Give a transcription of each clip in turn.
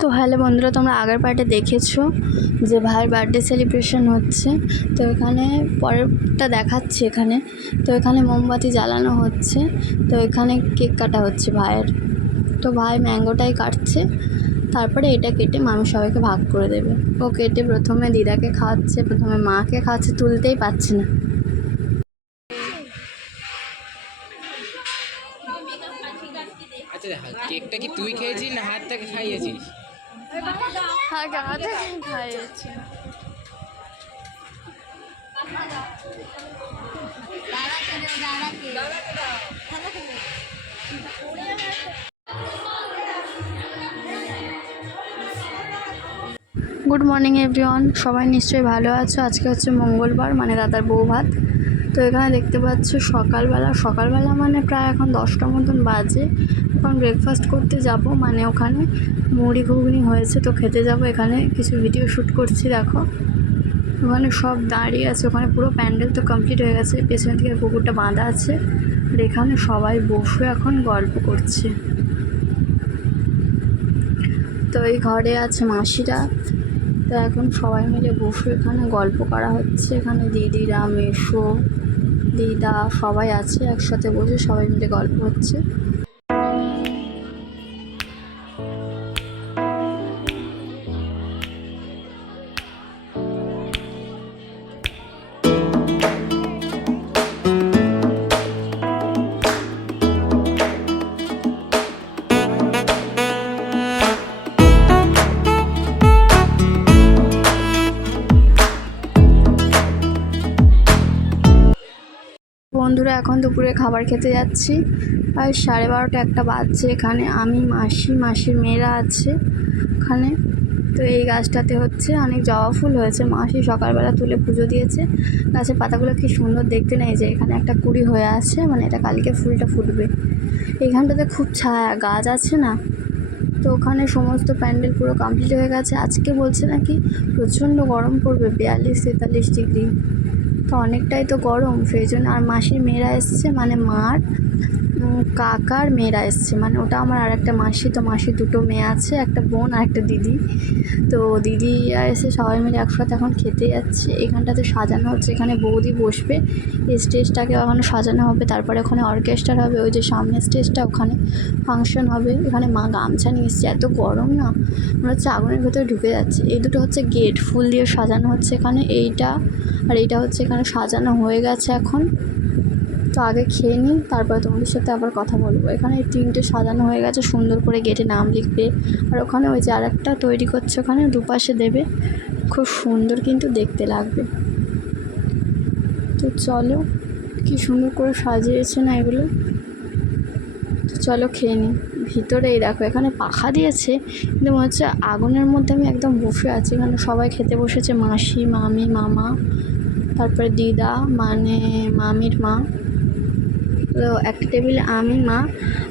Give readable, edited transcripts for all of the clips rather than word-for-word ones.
তো হ্যালো বন্ধুরা, তোমরা আগের পার্টে দেখেছো যে ভাইয়ের বার্থডে সেলিব্রেশন হচ্ছে। তো এখানে পরেরটা দেখাচ্ছে এখানে। তো এখানে মোমবাতি জ্বালানো হচ্ছে, তো এখানে কেক কাটা হচ্ছে ভাইয়ের। তো ভাই ম্যাঙ্গোটাই কাটছে, তারপরে এটা কেটে মামি সবাইকে ভাগ করে দেবে। ও কেটে প্রথমে দিদাকে খাওয়াচ্ছে, প্রথমে মাকে খাওয়াচ্ছে, তুলতেই পারছে না। আচ্ছা, কেকটা কি তুই খেয়েছিস না হাত থেকে খাইয়েছিস? হ্যাঁ, হাত থেকে খাইয়েছি। গুড মর্নিং এভরিওয়ান, সবাই নিশ্চয়ই ভালো আছো। আজকে হচ্ছে মঙ্গলবার, মানে দাদার বউ ভাত। তো এখানে দেখতে পাচ্ছ সকালবেলা মানে প্রায় এখন 10টার মতন বাজে। এখন ব্রেকফাস্ট করতে যাব, মানে ওখানে মুড়ি ঘুগনি হয়েছে, তো খেতে যাব। এখানে কিছু ভিডিও শ্যুট করছি, দেখো ওখানে সব দাঁড়িয়ে আছে। ওখানে পুরো প্যান্ডেল তো কমপ্লিট হয়ে গেছে, পেছন থেকে পুকুরটা বাঁধা আছে, আর এখানে সবাই বসে এখন গল্প করছে। তো এই ঘরে আছে মাসিরা, তো এখন সবাই মিলে বসে এখানে গল্প করা হচ্ছে। এখানে দিদিরা, মেসো, দিদা সবাই আছে, একসাথে বসে সবাই মিলে গল্প হচ্ছে। বন্ধুরা, এখন দুপুরে খাবার খেতে যাচ্ছি, আর 12:30 একটা বাজছে। এখানে আমি, মাসির মেয়েরা আছে ওখানে। তো এই গাছটাতে হচ্ছে অনেক জবা ফুল হয়েছে, মাসি সকালবেলা তুলে পুজো দিয়েছে। গাছের পাতাগুলো কি সুন্দর দেখতে, নেই যে এখানে একটা কুড়ি হয়ে আছে, মানে এটা কালকে ফুলটা ফুটবে। এইখানটাতে খুব ছায়া, গাছ আছে না, তো ওখানে সমস্ত প্যান্ডেল পুরো কমপ্লিট হয়ে গেছে। আজকে বলছে নাকি প্রচণ্ড গরম পড়বে, 42-43 ডিগ্রি। তো অনেকটাই তো গরম, সেই জন্য। আর মাসির মেয়েরা এসছে, মানে মার কাকার মেয়েরা এসছে, মানে ওটা আমার আর একটা মাসি। তো মাসির দুটো মেয়ে আছে, একটা বোন আর একটা দিদি। তো দিদিরা এসে সবাই মিলে একসাথে এখন খেতে যাচ্ছে। এখানটাতে সাজানো হচ্ছে, এখানে বৌদি বসবে, এই স্টেজটাকে ওখানে সাজানো হবে, তারপরে ওখানে অর্কেস্ট্রা হবে, ওই যে সামনের স্টেজটা ওখানে ফাংশন হবে। এখানে মা গামছা নিয়ে এসছে, এত গরম না, মনে হচ্ছে আগুনের ভেতরে ঢুকে যাচ্ছে। এই দুটো হচ্ছে গেট, ফুল দিয়ে সাজানো হচ্ছে এখানে। এইটা আর এইটা হচ্ছে এখানে সাজানো হয়ে গেছে এখন। তো আগে খেয়ে নিই, তারপরে তোমাদের সাথে আবার কথা বলবো। এখানে এই 3টে সাজানো হয়ে গেছে, সুন্দর করে গেটে নাম লিখবে। আর ওখানে ওই যে আরেকটা তৈরি করছে, ওখানে দুপাশে দেবে, খুব সুন্দর কিন্তু দেখতে লাগবে। তো চলো, কি সুন্দর করে সাজিয়েছে না এগুলো। তো চলো খেয়ে নিই। ভিতরে এই দেখো, এখানে পাখা দিয়েছে, কিন্তু মনে হচ্ছে আগুনের মধ্যে আমি একদম বসে আছি। এখানে সবাই খেতে বসেছে, মাসি, মামি, মামা, তারপরে দিদা, মানে মামির মা। তো একটা টেবিলে আমি, মা,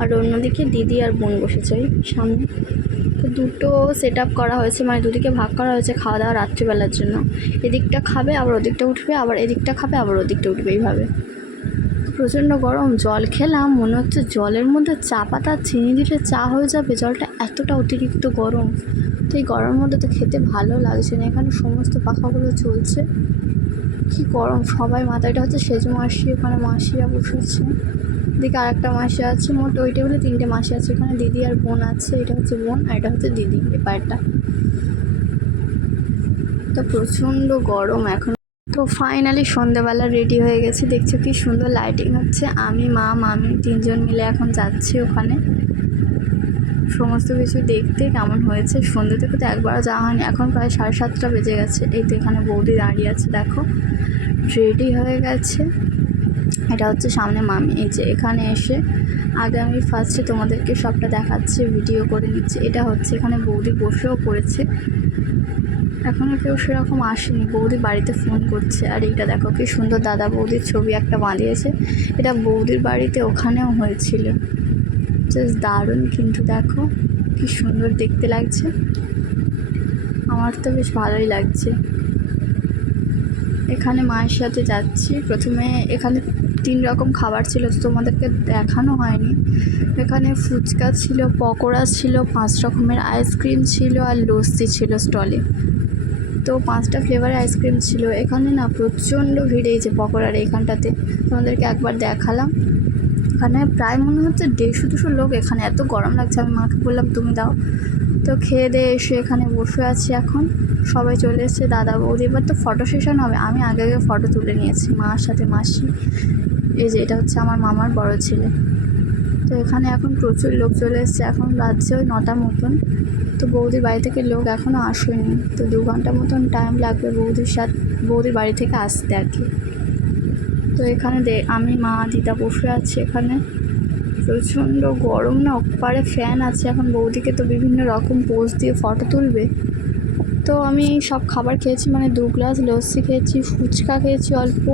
আর অন্যদিকে দিদি আর বোন বসেছে ওই সামনে। তো দুটো সেট আপ করা হয়েছে, মানে দুদিকে ভাগ করা হয়েছে খাওয়া দাওয়া রাত্রিবেলার জন্য। এদিকটা খাবে, আবার ওদিকটা উঠবে, আবার এদিকটা খাবে, আবার ওদিকটা উঠবে, এইভাবে। প্রচণ্ড গরম, জল খেলাম, মনে হচ্ছে জলের মধ্যে চা পাতা চিনি দিলে চা হয়ে যাবে, জলটা এতটা অতিরিক্ত গরম। তো এই গরমের মধ্যে তো খেতে ভালো লাগছে না। এখানে সমস্ত পাখাগুলো চলছে, কি গরম। সবাই মাথাটা হচ্ছে সেজু মাসি, ওখানে মাসিরা বসেছে, এদিকে আর একটা মাসি আছে। মোট ওই টেবিলে 3টে মাসি আছে। এখানে দিদি আর বোন আছে, এটা হচ্ছে বোন আর এটা হচ্ছে দিদি, এই পায়েরটা। তো প্রচণ্ড গরম এখন। তো ফাইনালি সন্ধ্যেবেলা রেডি হয়ে গেছে, দেখছো কি সুন্দর লাইটিং হচ্ছে। আমি, মা, মামি 3জন মিলে এখন যাচ্ছি ওখানে সমস্ত কিছু দেখতে কেমন হয়েছে। সন্ধ্যে থেকে তো একবারও যাওয়া হয়নি, এখন প্রায় 7:30 বেজে গেছে। এই তো এখানে বৌদি দাঁড়িয়ে আছে, দেখো রেডি হয়ে গেছে। এটা হচ্ছে সামনে মামি। এই যে এখানে এসে আগে আমি ফার্স্টে তোমাদেরকে সবটা দেখাচ্ছি, ভিডিও করে নিচ্ছি। এটা হচ্ছে এখানে বৌদি বসেও পড়েছে, এখনও কেউ সেরকম আসেনি, বৌদি বাড়িতে ফোন করছে। আর এইটা দেখো কি সুন্দর দাদা বৌদির ছবি একটা বাঁধিয়েছে, এটা বৌদির বাড়িতে ওখানেও হয়েছিল। জাস্ট দারুণ, কিন্তু দেখো কি সুন্দর দেখতে লাগছে, আমার তো বেশ ভালোই লাগছে। এখানে মায়ের সাথে যাচ্ছি, প্রথমে এখানে 3 রকম খাবার ছিল, তো তোমাদেরকে দেখানো হয়নি। এখানে ফুচকা ছিল, পকোড়া ছিল, 5 রকমের আইসক্রিম ছিল আর লস্যি ছিল স্টলে। তো 5টা ফ্লেভারের আইসক্রিম ছিল। এখানে না প্রচণ্ড ভিড় এই যে পকোড়ার এইখানটাতে, তোমাদেরকে একবার দেখালাম। এখানে প্রায় মনে হচ্ছে 150-200 লোক। এখানে এত গরম লাগছে, আমি মাকে বললাম তুমি দাও। তো খেয়ে দিয়ে এসে এখানে বসে আছি এখন। সবাই চলে এসেছে, দাদা বৌদি। এবার তো ফটো সেশন হবে। আমি আগে ফটো তুলে নিয়েছি মার সাথে, মাসি। এই যে এটা হচ্ছে আমার মামার বড় ছেলে। তো এখানে এখন প্রচুর লোক চলে এসেছে। এখন বাজছে ওই 9টা মতন। তো বৌদির বাড়ি থেকে লোক এখনও আসেনি, তো 2 ঘন্টা মতন টাইম লাগবে বৌদির বাড়ি থেকে আসতে আর কি। তো এখানে আমি, মা, দিদা বসে আছি এখানে। প্রচণ্ড গরম না, ওপারে ফ্যান আছে। এখন বৌদিকে তো বিভিন্ন রকম পোজ দিয়ে ফটো তুলবে। তো আমি সব খাবার খেয়েছি, মানে 2 গ্লাস লস্যি খেয়েছি, ফুচকা খেয়েছি অল্প,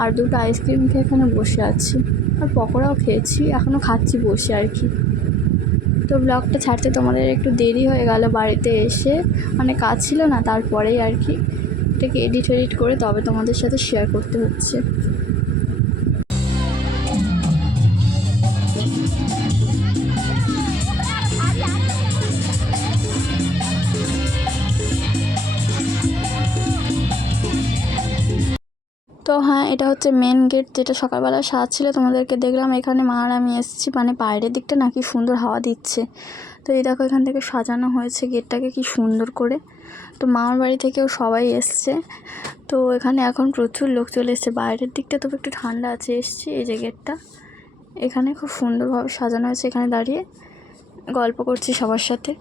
আর 2টো আইসক্রিম খেয়ে এখানে বসে আছি। আর পকোড়াও খেয়েছি, এখনও খাচ্ছি বসে আর কি। তো ব্লগটা ছাড়তে তোমাদের একটু দেরি হয়ে গেল বাড়িতে এসে, মানে কাজ ছিল না, তারপরেই আর কি এটাকে এডিট করে তবে তোমাদের সাথে শেয়ার করতে হচ্ছে। তো হ্যাঁ, এটা হচ্ছে মেন গেট, যেটা সকালবেলা সাজছিল তোমাদেরকে দেখলাম। এখানে মা আর আমি এসেছি, মানে বাইরের দিকটা না কি সুন্দর হাওয়া দিচ্ছে। তো এই দেখো এখান থেকে সাজানো হয়েছে গেটটাকে কি সুন্দর করে। তো মামার বাড়ি থেকেও সবাই এসছে। তো এখানে এখন প্রচুর লোক চলে এসছে। বাইরের দিকটা তবে একটু ঠান্ডা আছে। এসছি এই যে গেটটা, এখানে খুব সুন্দরভাবে সাজানো হয়েছে। এখানে দাঁড়িয়ে গল্প করছি সবার সাথে।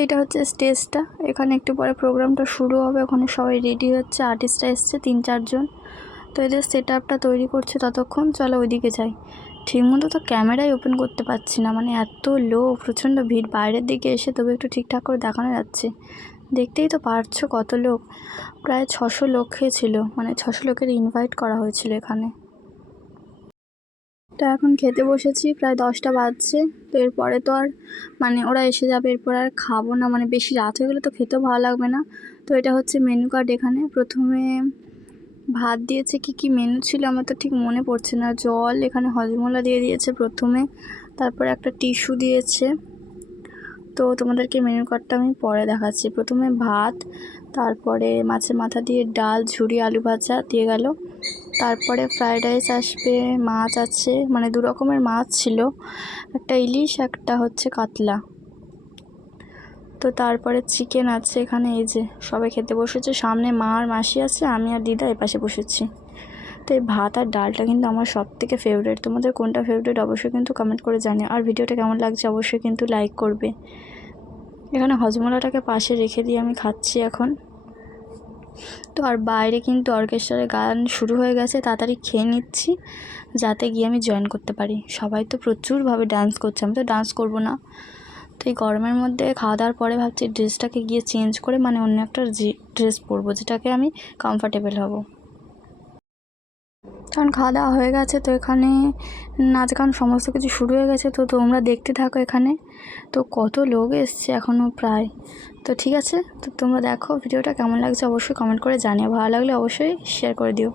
এইটা হচ্ছে স্টেজটা। এখানে একটু পরে প্রোগ্রামটা শুরু হবে। ওখানে সবাই রেডি হচ্ছে, আর্টিস্টরা এসছে 3-4 জন। তো এদের সেট আপটা তৈরি করছে ততক্ষণ। চলো ওইদিকে যাই। ঠিকমতো তো ক্যামেরাই ওপেন করতে পারছি না, মানে এত লোক, প্রচণ্ড ভিড়। বাইরের দিকে এসে তবে একটু ঠিকঠাক করে দেখানো যাচ্ছে। দেখতেই তো পারছো কত লোক। প্রায় 600 লোক ছিল, মানে 600 লোকের ইনভাইট করা হয়েছিল এখানে। তো এখন খেতে বসেছি, প্রায় 10টা বাজছে। তো এরপরে তো আর মানে ওরা এসে যাবে, এরপর আর খাবো না, মানে বেশি রাত হয়ে গেলে তো খেতেও ভালো লাগবে না। তো এটা হচ্ছে মেনু কার্ড। এখানে প্রথমে ভাত দিয়েছে, কি মেনু ছিল আমার তো ঠিক মনে পড়ছে না। জল, এখানে হজমোলা দিয়ে দিয়েছে প্রথমে, তারপরে একটা টিস্যু দিয়েছে। তো তোমাদেরকে মেনু কার্ডটা আমি পরে দেখাচ্ছি। প্রথমে ভাত, তারপরে মাছের মাথা দিয়ে ডাল, ঝুরি, আলু ভাজা দিয়ে গেল। তারপরে ফ্রায়েড রাইস আসবে, মাছ আছে, মানে 2 রকমের মাছ ছিল, একটা ইলিশ, একটা হচ্ছে কাতলা। তো তারপরে চিকেন আছে এখানে। এই যে সবাই খেতে বসেছে, সামনে মা আর মাসি আছে, আমি আর দিদা এপাশে বসেছি। তো এই ভাত আর ডালটা কিন্তু আমার সবথেকে ফেভারিট। তোমাদের কোনটা ফেভারিট অবশ্যই কিন্তু কমেন্ট করে জানিও। আর ভিডিওটা কেমন লাগছে অবশ্যই কিন্তু লাইক করবে। এখানে হজমোলাটাকে পাশে রেখে দিয়ে আমি খাচ্ছি এখন। তো আর বাইরে কিন্তু অর্কেস্ট্রারের গান শুরু হয়ে গেছে, তাড়াতাড়ি খেয়ে নিচ্ছি যাতে গিয়ে আমি জয়েন করতে পারি। সবাই তো প্রচুরভাবে ডান্স করছে, আমি তো ডান্স করব না। তো এই গরমের মধ্যে খাওয়া দাওয়ার পরে ভাবছি ড্রেসটাকে গিয়ে চেঞ্জ করে, মানে অন্য একটা ড্রেস পরবো যেটাকে আমি কমফর্টেবল হব। কারণ খাওয়া দাওয়া হয়ে গেছে, তো এখানে নাচ গান সমস্ত কিছু শুরু হয়ে গেছে। তো তোমরা দেখতে থাকো এখানে। তো কত লোক এসছে এখনও প্রায়। তো ঠিক আছে, তো তোমরা দেখো ভিডিওটা কেমন লাগছে অবশ্যই কমেন্ট করে জানিও। ভালো লাগলে অবশ্যই শেয়ার করে দিও।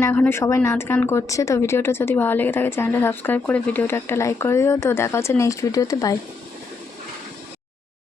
এখানে এখনও সবাই নাচ গান করছে। তো ভিডিওটা যদি ভালো লেগে থাকে চ্যানেলটা সাবস্ক্রাইব করে ভিডিওটা একটা লাইক করে দিও। তো দেখা হচ্ছে নেক্সট ভিডিওতে, বাই।